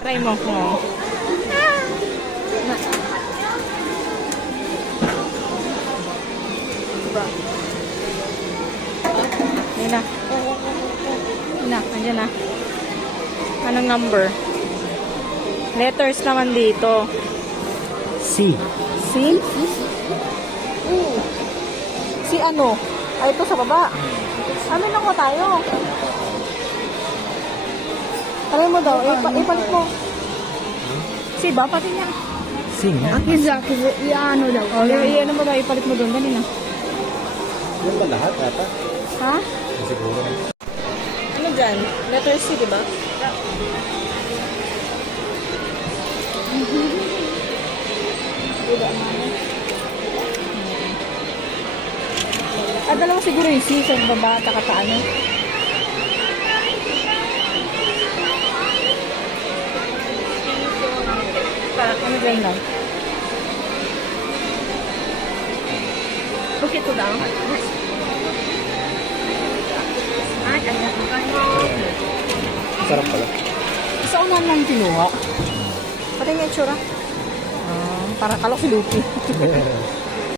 Try mo ko. Yan na. Yan na, andyan na. Anong number? Letters naman dito. C. C? C ano? Ay, ito sa baba. Amin lang ko tayo. Try mo daw. Ipalit mo. C ba? Pati niya. C nga. Exactly. Iano daw. O, ano mo daw? Ipalit mo doon. Dali na. Yan ba lahat ata? Ha? Siguro. Ano dyan? Letter C, di ba? Dalawa siguro yung C sa baba at saka sa ano. Ano dyan lang? Okay to daw. Ay, kanya ko kayo. Sarap pala. Sa unahan lang kinuha. Pati nga yung tsura. Para kalok si Lupi.